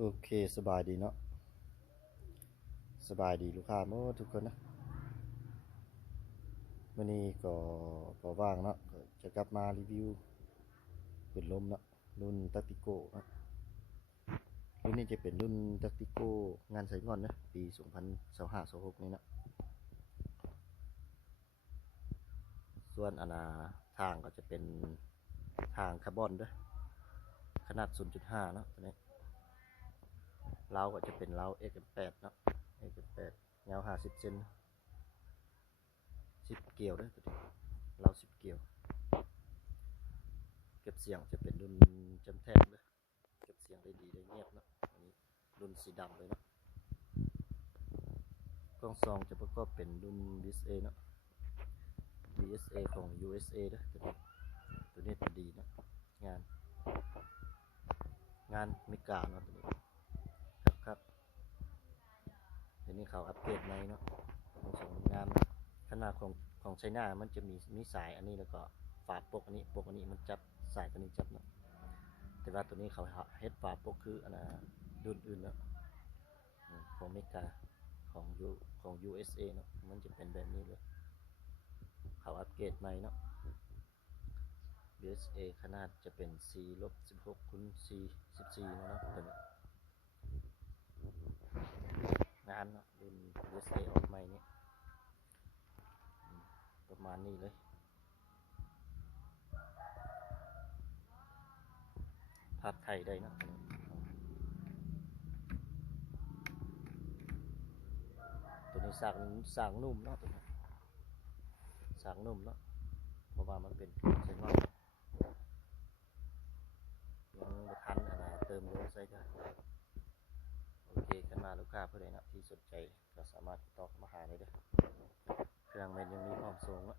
โอเคสบายดีเนาะสบายดีลูกค้าหมดทุกคนนะมื้อนี้ก็ว่างเนาะก็จะกลับมารีวิวปืนลมเนาะรุ่นตักติโก้นะรุ่นนี้จะเป็นรุ่นตักติโก้งานใส่งอนนะปี2025-26นี่เนาะส่วนทางก็จะเป็นทางคาร์บอนเด้อขนาด 0.5 เนาะตัวนี้เล้าก็จะเป็นเล้า XM8 เนาะ XM8 ยาว50เซน10เกลียวเด้อตัวนี้เล้า10เกลียวเก็บเสียงจะเป็นรุ่นจำแทกเด้อเก็บเสียงได้ดีได้เงียบเนาะอันนี้รุ่นสีดำเลยเนาะกล้องซองจะประกอบเป็นรุ่น VSA เนาะ VSA ของ USA เด้อตัวนี้ตัวดีเนาะงานไม่กล้าเนาะตัวนี้ครับเดี๋ยวนี้เขาอัปเกรดใหม่เนาะของสวยงามขนาดของไชน่ามันจะมีสายอันนี้แล้วก็ฝาปกอันนี้มันจับสายตัวนี้จับเนาะแต่ว่าตัวนี้เขาเฮ็ดฝาปกคือรุ่นอื่นเนาะของอเมริกาของ USA เนาะมันจะเป็นแบบนี้เลยเขาอัปเกรดใหม่เนาะ USA ขนาดจะเป็น 4-16 คูณ 4 14เนาะตัวนี้งานเนาะรุ่น USA ออกใหม่นี้ประมาณนี้เลยภาพไทยได้เนาะตัวนี้สร้างนุ่มเนาะตัวนี้สร้างนุ่มเนาะเพราะว่ามันเป็นใช้งอนยังบ่ทันเติมโลใส่กันโอเคกันมาลูกค้าเพื่อนนะที่สนใจก็สามารถติดต่อมาหาได้เด้อเครื่องแมนยังมีพร้อมส่งเนาะ